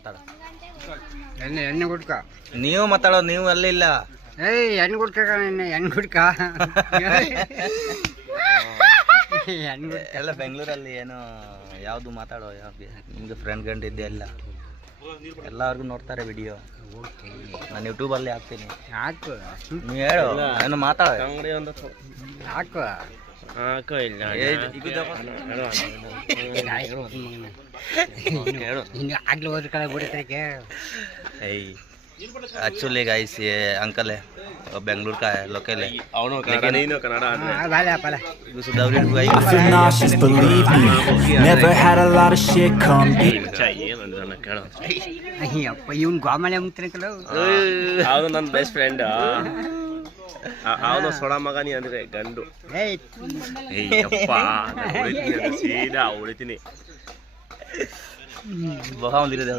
ಮಾತಾಡ. ಎಣ್ಣೆ ಗುಡ್ಕ ನೀವು ಮಾತಾಡೋದು, ನೀವು ಅಲ್ಲಿಲ್ಲ. ಏಯ್ ಎಣ್ಣೆ ಗುಡ್ಕ ಎಣ್ಣೆ ಗುಡ್ಕ ಎಲ್ಲ ಬೆಂಗಳೂರಲ್ಲಿ ಏನು ಯಾವುದು ಮಾತಾಡೋ, ನಿಮ್ದು ಫ್ರೆಂಡ್ ಗಂಡು ಇದ್ದೆ ಎಲ್ಲ ಎಲ್ಲರಿಗೂ ನೋಡ್ತಾರೆ ವಿಡಿಯೋ. ನಾನು ಯೂಟ್ಯೂಬಲ್ಲಿ ಹಾಕ್ತೀನಿ. ಹಾಕು ನೀವು ಹೇಳು, ಏನು ಮಾತಾಡ ಹಾಕು ಆಗ್ಲೇ ಹೋದ್ರ ಕಡೆ ಬಿಡಕ್ಕೆ. एक्चुअली गाइस ये अंकल है, बेंगलुरु का है, लोकल है. I feel nauseous, believe me. Never had a lot of shit come in. ಅಪ್ಪ ಇವನ್ ಗೋಮಲೆ ಮುಗ್ತಿರಕಲ್ಲ. ಅವನು ನನ್ನ ಬೆಸ್ಟ್ ಫ್ರೆಂಡ್. ಅವನು ಸೊಳ ಮಗನಿ ಅಂದ್ರೆ ಗಂಡು. ಸೀದಾ ಹೊಡಿತೀನಿ.